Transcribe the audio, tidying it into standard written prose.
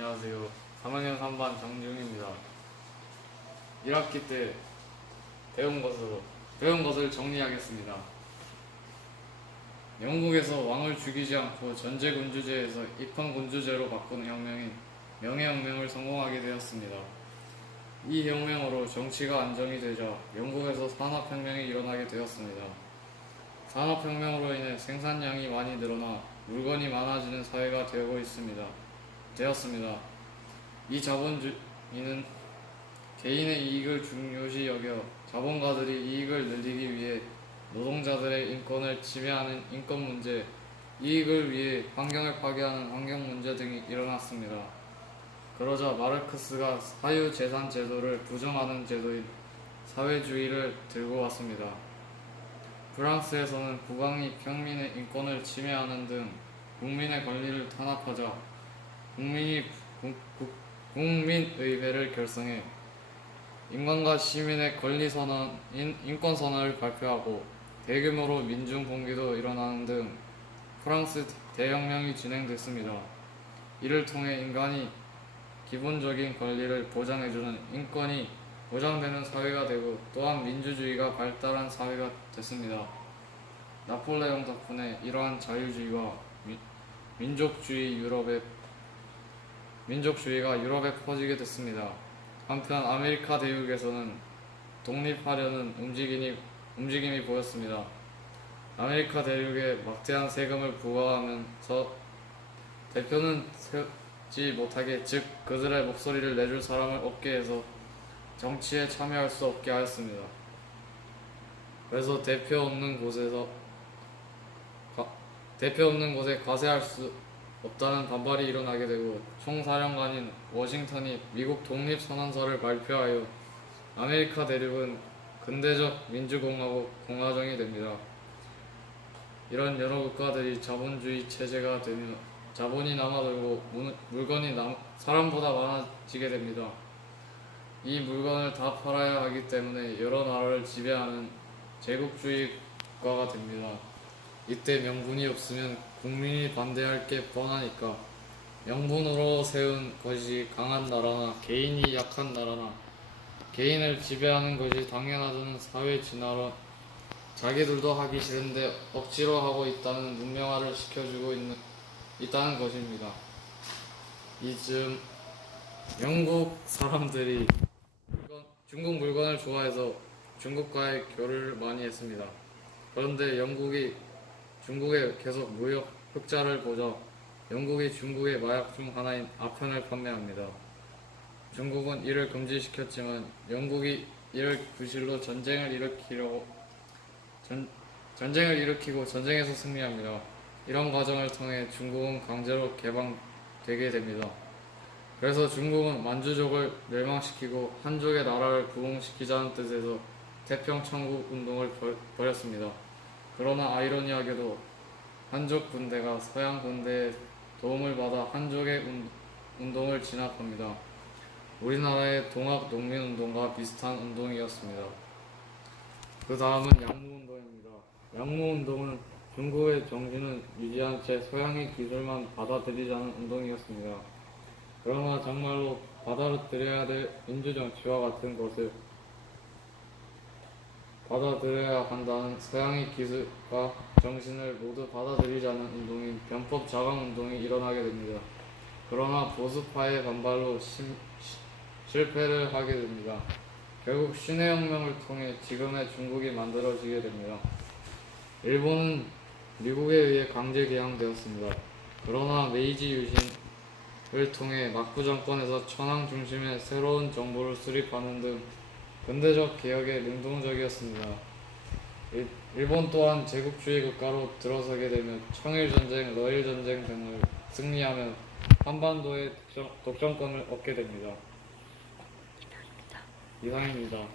안녕하세요. 3학년 3반 정중입니다. 1학기 때 배운 것을 정리하겠습니다. 영국에서 왕을 죽이지 않고 전제군주제에서 입헌군주제로 바꾼 혁명인 명예혁명을 성공하게 되었습니다. 이 혁명으로 정치가 안정이 되자 영국에서 산업혁명이 일어나게 되었습니다. 산업혁명으로 인해 생산량이 많이 늘어나 물건이 많아지는 사회가 되었습니다. 이 자본주의는 개인의 이익을 중요시 여겨 자본가들이 이익을 늘리기 위해 노동자들의 인권을 침해하는 인권 문제, 이익을 위해 환경을 파괴하는 환경 문제 등이 일어났습니다. 그러자 마르크스가 사유재산 제도를 부정하는 제도인 사회주의를 들고 왔습니다. 프랑스에서는 국왕이 평민의 인권을 침해하는 등 국민의 권리를 탄압하자 국민의회를 결성해 인간과 시민의 권리선언인 인권선언을 발표하고 대규모로 민중봉기도 일어나는 등 프랑스 대혁명이 진행됐습니다. 이를 통해 인간이 기본적인 권리를 보장해주는 인권이 보장되는 사회가 되고 또한 민주주의가 발달한 사회가 됐습니다. 나폴레옹 덕분에 이러한 자유주의와 민족주의가 유럽에 퍼지게 됐습니다. 한편 아메리카 대륙에서는 독립하려는 움직임이 보였습니다. 아메리카 대륙에 막대한 세금을 부과하면서 대표는 세우지 못하게, 즉 그들의 목소리를 내줄 사람을 없게 해서 정치에 참여할 수 없게 하였습니다. 그래서 대표 없는 곳에 가세할 수 없다는 반발이 일어나게 되고 총사령관인 워싱턴이 미국 독립선언서를 발표하여 아메리카 대륙은 근대적 민주공화국 공화정이 됩니다. 이런 여러 국가들이 자본주의 체제가 되며 자본이 남아돌고 물건이 사람보다 많아지게 됩니다. 이 물건을 다 팔아야 하기 때문에 여러 나라를 지배하는 제국주의 국가가 됩니다. 이때 명분이 없으면 국민이 반대할 게 뻔하니까 명분으로 세운 것이 강한 나라나 개인이 약한 나라나 개인을 지배하는 것이 당연하다는 사회 진화론, 자기들도 하기 싫은데 억지로 하고 있다는 문명화를 시켜주고 있다는 것입니다. 이쯤 영국 사람들이 중국 물건을 좋아해서 중국과의 교류를 많이 했습니다. 그런데 영국이 중국에 계속 무역 흑자를 보자 영국이 중국의 마약 중 하나인 아편을 판매합니다. 중국은 이를 금지시켰지만 영국이 이를 구실로 전쟁을 일으키고 전쟁에서 승리합니다. 이런 과정을 통해 중국은 강제로 개방되게 됩니다. 그래서 중국은 만주족을 멸망시키고 한족의 나라를 부흥시키자는 뜻에서 태평천국 운동을 벌였습니다. 그러나 아이러니하게도 한족 군대가 서양 군대의 도움을 받아 한족의 운동을 진압합니다. 우리나라의 동학 농민운동과 비슷한 운동이었습니다. 그 다음은 양무운동입니다. 양무운동은 중국의 정신을 유지한 채 서양의 기술만 받아들이자는 운동이었습니다. 그러나 정말로 받아들여야 될 민주정치와 같은 것을 받아들여야 한다는 서양의 기술과 정신을 모두 받아들이자는 운동인 변법자강운동이 일어나게 됩니다. 그러나 보수파의 반발로 실패를 하게 됩니다. 결국 신해혁명을 통해 지금의 중국이 만들어지게 됩니다. 일본은 미국에 의해 강제 개항되었습니다. 그러나 메이지 유신을 통해 막부 정권에서 천황 중심의 새로운 정부를 수립하는 등 근대적 개혁에 능동적이었습니다. 일본 또한 제국주의 국가로 들어서게 되며 청일전쟁, 러일전쟁 등을 승리하며 한반도의 독점권을 얻게 됩니다. 이상입니다.